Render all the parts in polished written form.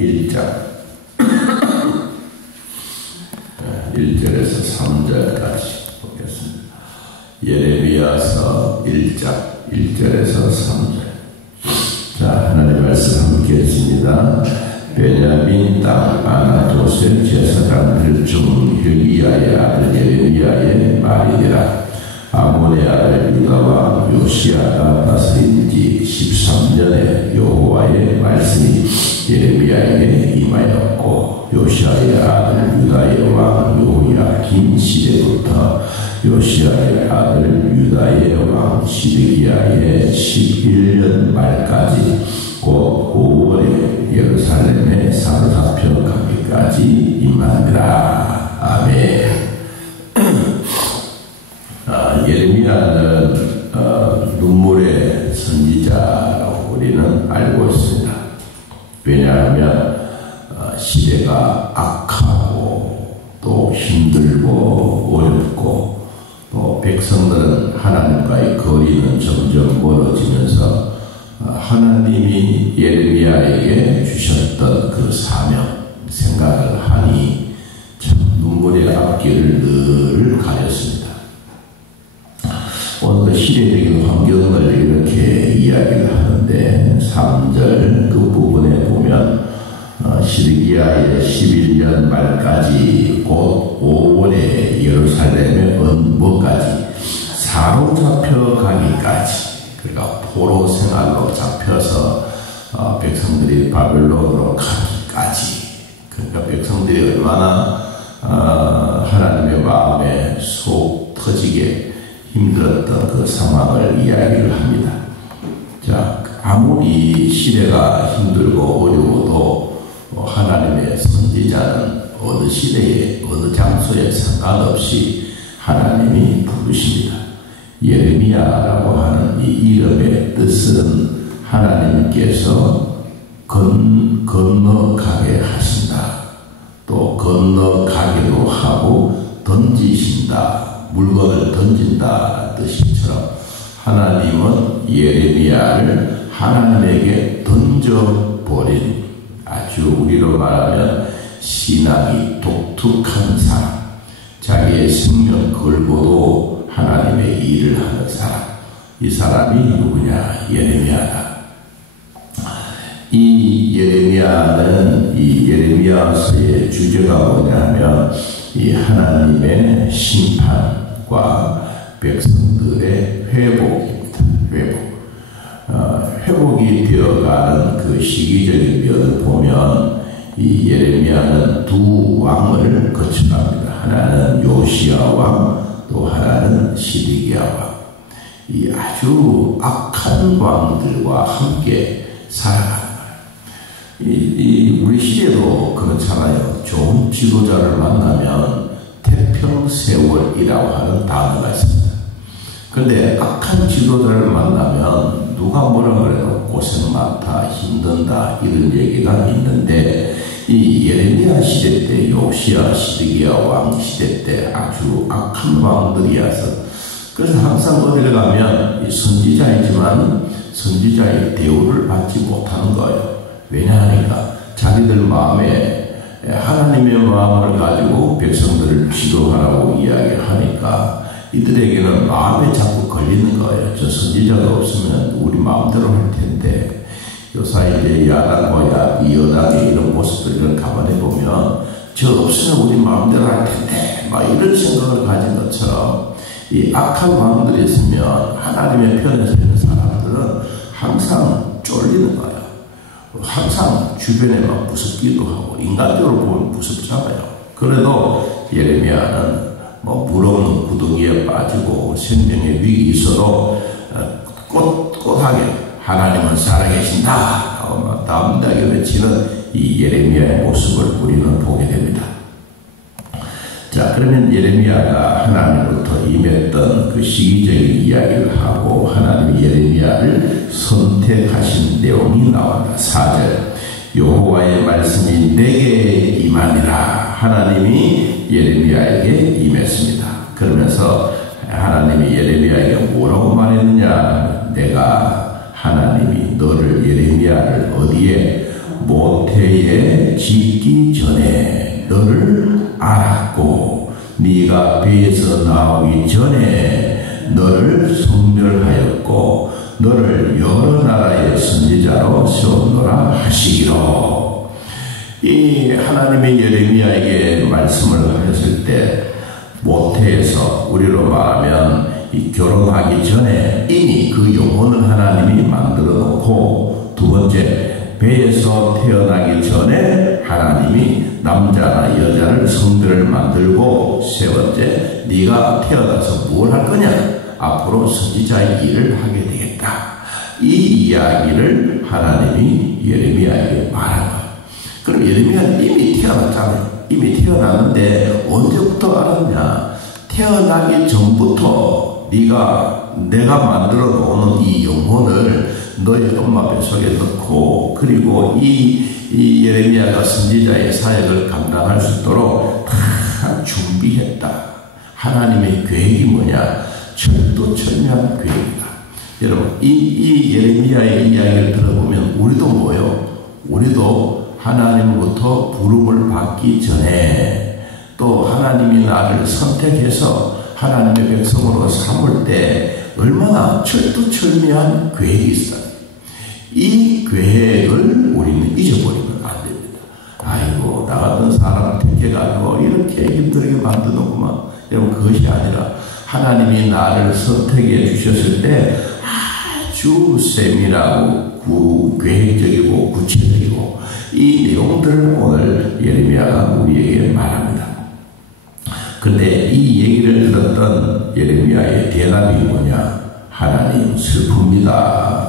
1장 1절에서 3절까지 보겠습니다. 예레미야서 1장 1절에서 3절. 자, 하나님의 말씀 함께 했습니다. 베냐민 땅 아나토셀 제사장 중 힐기야의 아들 예레미야의 말이니라. 아몬의 아들 유다와 요시야가 다스린 지 13년에 여호와의 말씀이 예레미야에게 임하였고, 요시야의 아들 유다의 왕 요호야김 시대부터 요시야의 아들 유다의 왕 시드기야의 11년 말까지 곧 5월에 예루살렘에 사로잡혀 가기까지 임하니라. 아멘. 예레미야는 눈물의 선지자라고 우리는 알고 있습니다. 왜냐하면 시대가 악하고 또 힘들고 어렵고 또 백성들은 하나님과의 거리는 점점 멀어지면서 하나님이 예레미야에게 주셨던 그 사명 생각을 하니 참 눈물의 앞길을 늘 가렸습니다. 오늘 시대적인 환경을 이렇게 이야기를 하는데 3절 그 부분에 보면 시드기야의 11년 말까지 곧 5월에 예루살렘의 언부까지 사로잡혀 가기까지, 그러니까 포로 생활로 잡혀서 백성들이 바벨론으로 가기까지, 그러니까 백성들이 얼마나 하나님의 마음에 속 터지게 힘들었던 그 상황을 이야기를 합니다. 자, 아무리 시대가 힘들고 어려워도 하나님의 선지자는 어느 시대에 어느 장소에 상관없이 하나님이 부르십니다. 예레미야라고 하는 이 이름의 뜻은 하나님께서 건너가게 하신다, 또 건너가기도 하고 던지신다, 물건을 던진다 뜻이처럼 하나님은 예레미야를 하나님에게 던져버린 아주 우리로 말하면 신앙이 독특한 사람, 자기의 생명 걸고도 하나님의 일을 하는 사람, 이 사람이 누구냐? 예레미야다. 이 예레미야는 이 예레미야서의 주제가 뭐냐면 이 하나님의 심판과 백성들의 회복입니다. 회복이 되어가는 그 시기적인 면을 보면 이 예레미야는 두 왕을 거쳐갑니다. 하나는 요시야 왕, 또 하나는 시드기야 왕. 이 아주 악한 왕들과 함께 살아가는 거예요. 우리 시대도 그렇잖아요. 좋은 지도자를 만나면 태평세월이라고 하는 단어가 있습니다. 그런데 악한 지도자를 만나면 누가 뭐라 그래도 고생 많다, 힘든다, 이런 얘기가 있는데, 이 예레미야 시대 때, 요시야 시드기야 왕 시대 때 아주 악한 왕들이어서, 그래서 항상 어디를 가면 이 선지자이지만 선지자의 대우를 받지 못하는 거예요. 왜냐하니까 자기들 마음에 하나님의 마음을 가지고 백성들을 지도하라고 이야기하니까 이들에게는 마음에 자꾸 걸리는 거예요. 저 선지자가 없으면 우리 마음대로 할 텐데, 요사이 이제 야당과 여당의 이런 모습들을 가만히 보면 저 없으면 우리 마음대로 할 텐데, 막 이런 생각을 가진 것처럼 이 악한 마음들이 있으면 하나님의 편에 서 있는 사람들은 항상 쫄리는 거예요. 항상 주변에 막 무섭기도 하고, 인간적으로 보면 무섭잖아요. 그래도 예레미야는 물 없는 구덩이에 빠지고 생명의 위기 있어도 꼿꼿하게 하나님은 살아계신다 하고 담대하게 외치는 이 예레미야의 모습을 우리는 보게 됩니다. 자, 그러면 예레미야가 하나님으로부터 임했던 그 시기적인 이야기를 하고 하나님이 예레미야를 선택하신 내용이 나옵니다. 4절, 여호와의 말씀이 내게 임하니라. 하나님이 예레미야에게 임했습니다. 그러면서 하나님이 예레미야에게 뭐라고 말했느냐? 내가 하나님이 너를 예레미야를 어디에 모태에 짓기 전에 너를 알았고 네가 배에서 나오기 전에 너를 성별하였고 너를 여러 나라의 선지자로 세웠노라 하시기로. 이 하나님이 예레미야에게 말씀을 하셨을 때 모태에서 우리로 말하면 이 결혼하기 전에 이미 그 영혼을 하나님이 만들어 놓고, 두 번째 배에서 태어나기 전에 하나님이 남자나 여자를 성별을 만들고, 세 번째 네가 태어나서 뭘 할 거냐, 앞으로 선지자의 일을 하게 되겠다. 이 이야기를 하나님이 예레미야에게 말한 거예요. 그럼 예레미야는 이미 태어났잖아요. 이미 태어났는데 언제부터 알았냐? 태어나기 전부터 내가 만들어 놓은 이 영혼을 너의 엄마 뱃속에 넣고, 그리고 이 예레미야가 선지자의 사역을 감당할 수 있도록 다 준비했다. 하나님의 계획이 뭐냐? 철두철미한 계획이다. 여러분, 이 예레미야의 이야기를 들어보면 우리도 뭐요? 우리도 하나님부터 부름을 받기 전에, 또 하나님이 나를 선택해서 하나님의 백성으로 삼을 때 얼마나 철두철미한 계획이 있어요. 이 계획을 우리는 잊어버리면 안 됩니다. 아이고, 나 같은 사람 택해가지고 이렇게 힘들게 만드는구만. 여러분, 그것이 아니라 하나님이 나를 선택해 주셨을 때 아주 세밀하고 계획적이고 구체적이고, 이 내용들을 오늘 예레미야가 우리에게 말합니다. 근데 이 얘기를 들었던 예레미야의 대답이 뭐냐? 하나님, 슬픕니다.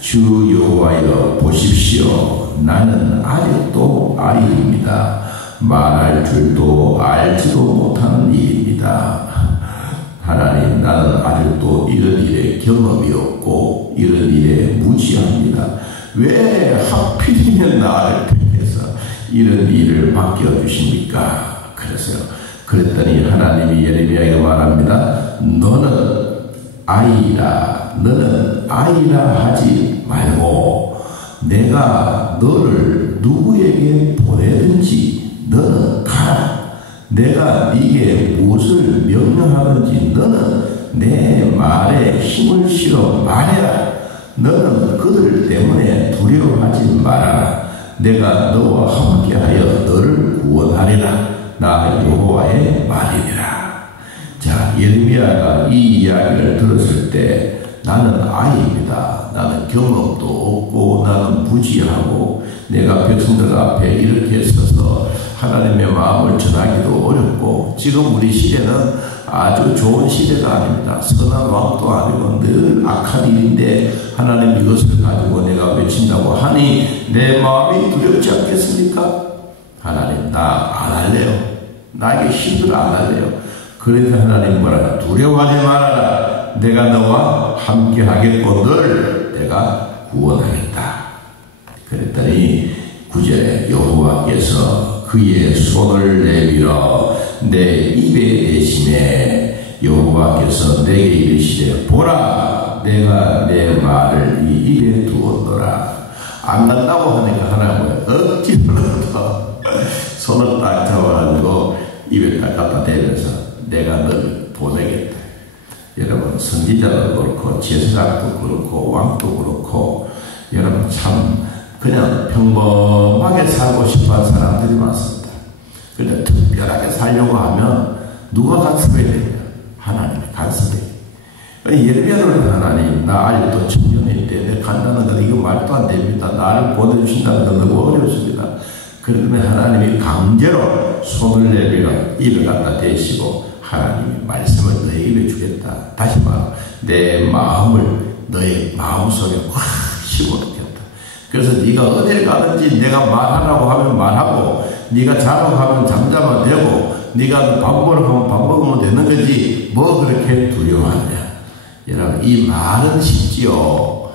주 여호와여 보십시오. 나는 아직도 아이입니다. 말할 줄도 알지도 못하는 일입니다. 하나님, 나는 아직도 이런 일에 경험이 없고 이런 일에 무지합니다. 왜 하필이면 나를 택해서 이런 일을 맡겨주십니까? 그랬더니 하나님이 예레미야에게 말합니다. 너는 아이라 하지 말고 내가 너를 누구에게 보내든지 너는 가라. 내가 네게 무엇을 명령하든지 너는 내 말에 힘을 실어 말해라. 너는 그들 때문에 두려워하지 말아라. 내가 너와 함께하여 너를 구원하리라. 나 여호와의 말이니라. 자, 예레미야가 이 이야기를 들었을 때 나는 아이입니다. 나는 경험도 없고 나는 부지하고 내가 백성들 앞에 이렇게 서서 하나님의 마음을 전하기도 어렵고, 지금 우리 시대는 아주 좋은 시대가 아닙니다. 선한 왕도 아니고 늘 악한 일인데 하나님 이것을 가지고 내가 외친다고 하니 내 마음이 두렵지 않겠습니까? 하나님, 나 안 할래요. 나에게 힘들어 안 할래요. 그래서 하나님 뭐라? 두려워하지 말아라. 내가 너와 함께 하겠고 늘 내가 구원하겠다. 그랬더니 9절에 여호와께서 그의 손을 내밀어 내 입에 대심에 여호와께서 내게 이르시되 보라, 내가 내 말을 이 입에 두었노라. 안 간다고 하니까 하나님은 억지로라도 손을 딱 잡아가지고 입에 딱 갖다 대면서 내가 너를 보내겠다. 여러분, 선지자도 그렇고 제사장도 그렇고 왕도 그렇고 여러분 참 그냥 평범하게 살고 싶어하는 사람들이 많습니다. 그런데 특별하게 살려고 하면 누가 간섭해야 되냐? 하나님이 간섭해야 돼요. 예레미야는 하나님, 나 아직도 청년인데 내가 간다는 건 이거 말도 안 됩니다. 나를 보내주신다는 건 너무 어렵습니다. 그러면 하나님이 강제로 손을 내밀어 입을 갖다 대시고 하나님이 말씀을 너의 입에 주겠다. 다시 말하면 내 마음을 너의 마음속에 확 심어놓겠다. 그래서 네가 어딜 가든지 내가 말하라고 하면 말하고, 네가 자라고 하면 잠자면 되고, 네가 밥 먹으러 가면 밥 먹으면 되는 거지 뭐 그렇게 두려워하냐. 여러분, 이 말은 쉽지요.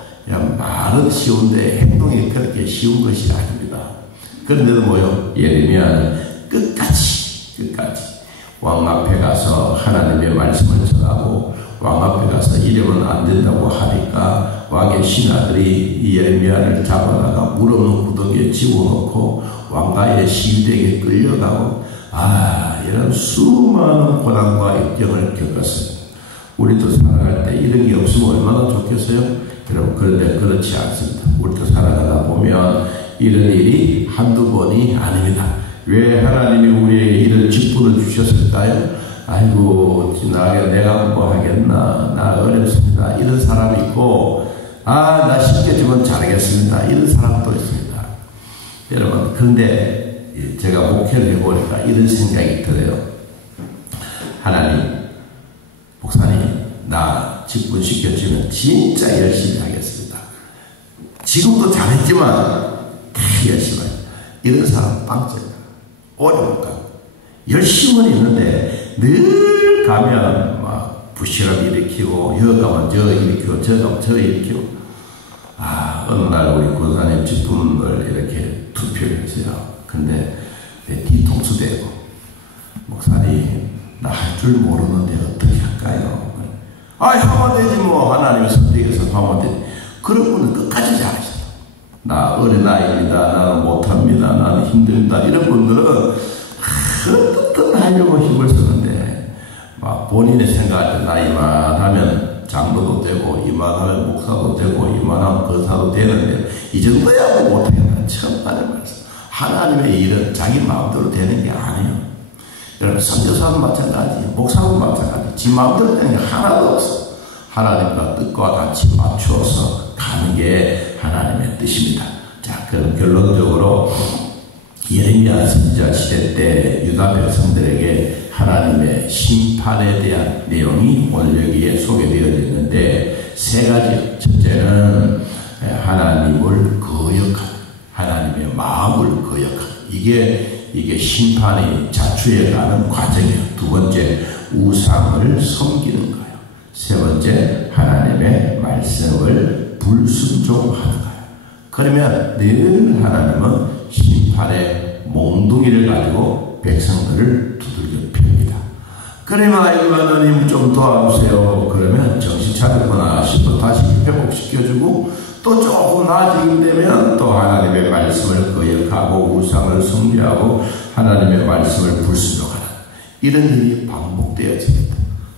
말은 쉬운데 행동이 그렇게 쉬운 것이 아닙니다. 그런데도 뭐요? 예레미야는 끝까지 왕 앞에 가서 하나님의 말씀을 전하고 왕 앞에 가서 이러면 안 된다고 하니까 왕의 신하들이 이 예레미야를 잡아다가 물 없는 구덩이에 집어넣고 왕가의 시위대에게 끌려가고 이런 수많은 고난과 역경을 겪었습니다. 우리도 살아갈 때 이런 게 없으면 얼마나 좋겠어요? 여러분, 그런데 그렇지 않습니다. 우리도 살아가다 보면 이런 일이 한두 번이 아닙니다. 왜 하나님이 우리에게 이런 직분을 주셨을까요? 아이고, 내가 뭐 하겠나, 나 어렵습니다, 이런 사람이 있고, 나 쉽게 주면 잘하겠습니다, 이런 사람도 있습니다. 여러분, 그런데 제가 목회를 해보니까 이런 생각이 들어요. 하나님, 목사님, 나 직분 시켜주면 진짜 열심히 하겠습니다. 지금도 잘했지만 더 열심히 해요. 이런 사람 빵점이야. 어려울까? 열심은 있는데 늘 가면 막 부실함 일으키고, 여기 가면 저 일으키고, 저 가면 저 일으키고. 어느 날 우리 권사님 직분을 이렇게 투표했어요. 근데 뒤통수 대고, 목사님, 나 할 줄 모르는데 어떻게 할까요? 하면 되지 뭐. 하나님의 선택해서 하면 되지. 그런 분은 끝까지 잘하시다. 나 어린아이입니다, 나는 못합니다, 나는 힘듭니다, 이런 분들은 어떻든 하려고 힘을 쓰는데, 막 본인이 생각할 때 나 이만하면 장로도 되고, 이만하면 목사도 되고, 이만하면 권사도 되는데 이 정도야 뭐 못하겠다. 처음 하는 말씀. 하나님의 일은 자기 마음대로 되는 게 아니에요. 여러분, 선교사도 마찬가지, 목사도 마찬가지. 지 마음대로 되는 게 하나도 없어. 하나님과 뜻과 같이 맞추어서 가는 게 하나님의 뜻입니다. 자, 그럼 결론적으로 예레미야 선지자 시대 때 유다 백성들에게 하나님의 심판에 대한 내용이 오늘 여기에 소개되어져 있는데, 세 가지. 첫째는 하나님을 거역하는, 하나님의 마음을 거역하는, 이게 심판이 자초해가는 과정이에요. 두 번째, 우상을 섬기는 거예요. 세 번째, 하나님의 말씀을 불순종하는 거예요. 그러면 늘 하나님은 심판의 몽둥이를 가지고 백성들을 두들겨 팹니다. 그러면 아이고 하나님 좀 도와주세요. 그러면 정신 차렸구나 싶어 다시 회복시켜주고, 또 조금 나아지게 되면 또 하나님의 말씀을 거역하고 우상을 숭배하고 하나님의 말씀을 불순종하는 이런 일이 반복되어집니다.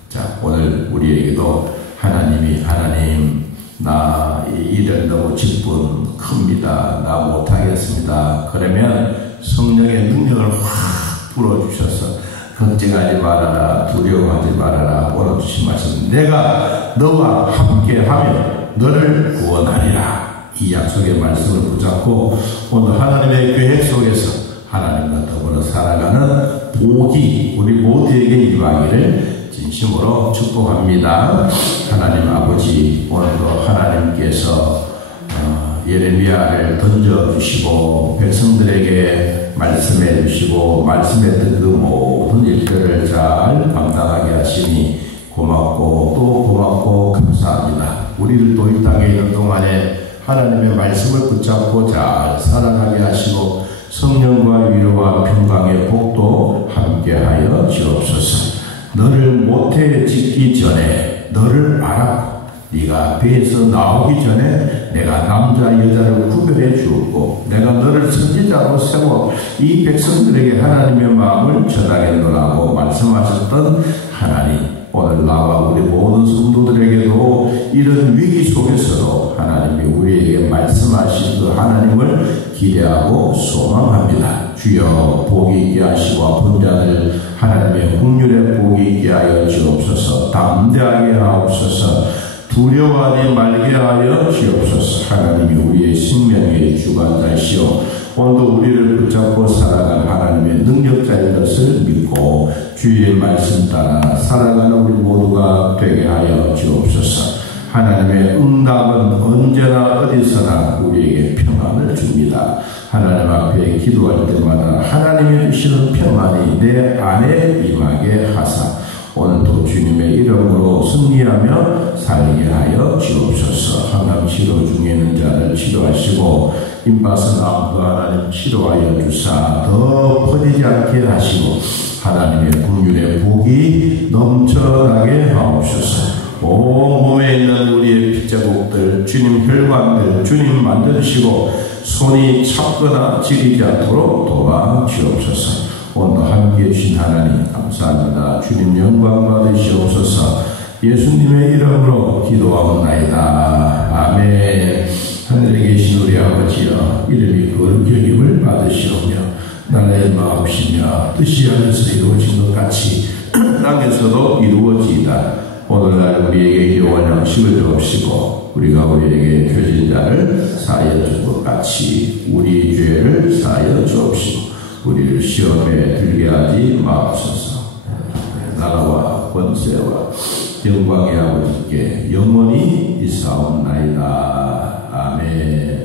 자, 오늘 우리에게도 하나님, 나 일은 너무 직분 큽니다, 나 못하겠습니다. 그러면 성령의 능력을 확 불어주셔서 걱정하지 말아라, 두려워하지 말아라. 오늘 주신 말씀, 내가 너와 함께하면 너를 구원하리라. 이 약속의 말씀을 붙잡고 오늘 하나님의 계획 속에서 하나님과 더불어 살아가는 복이 우리 모두에게 임하기를 진심으로 축복합니다. 하나님 아버지, 오늘도 하나님께서 예레미야를 던져주시고 백성들에게 말씀해 주시고 말씀했던 그 모든 일들을 잘 감당하게 하시니 고맙고 또 고맙고 감사합니다. 우리를 또 이 땅에 있는 동안에 하나님의 말씀을 붙잡고 잘 살아가게 하시고 성령과 위로와 평강의 복도 함께하여 주옵소서. 너를 모태 짓기 전에 너를 알았고 네가 배에서 나오기 전에 내가 남자 여자를 구별해 주었고 내가 너를 선지자로 세워 이 백성들에게 하나님의 마음을 전하겠노라고 말씀하셨던 하나님, 오늘 나와 우리 모든 성도들에게도 이런 위기 속에서도 하나님이 우리에게 말씀하신 그 하나님을 기대하고 소망합니다. 주여 복이 있게 하시고 아픈 자들 하나님의 긍휼의 복이 있게 하여 주옵소서. 담대하게 하옵소서. 두려워하지 말게 하여 주옵소서. 하나님이 우리의 생명의 주관자시오 오늘도 우리를 붙잡고 살아가는 하나님의 능력자인 것을 믿고 주의 말씀 따라 살아가는 우리 모두가 되게 하여 주옵소서. 하나님의 응답은 언제나 어디서나 우리에게 평안을 줍니다. 하나님 앞에 기도할 때마다 하나님이 주시는 평안이 내 안에 임하게 하사 오늘도 주님의 이름으로 승리하며 살게 하여 주옵소서. 항암 치료 중에 있는 자를 치료하시고 임파선 암도 하나님 치료하여 주사 더 퍼지지 않게 하시고 하나님의 긍휼의 복이 넘쳐나게 하옵소서. 온몸에 있는 우리의 핏자국들 주님 혈관들 주님 만져주시고 손이 찹거나 지리지 않도록 도와주옵소서. 오늘 함께해 주신 하나님 감사합니다. 주님 영광 받으시옵소서. 예수님의 이름으로 기도하옵나이다. 아멘. 하늘에 계신 우리 아버지여, 이름이 거룩히 여김을 받으시오며 나라의 마옵시며 뜻이 하늘에서 이루어진 것 같이 땅에서도 이루어지이다. 오늘날 우리에게 일용할 양식을 주옵시고 우리가 우리에게 죄진 자를 사하여 준 것 같이 우리 죄를 사하여 주옵시고 우리를 시험에 들게 하지 마옵소서. 나라와 권세와 영광의 아버지께 영원히 있사옵나이다. 아멘.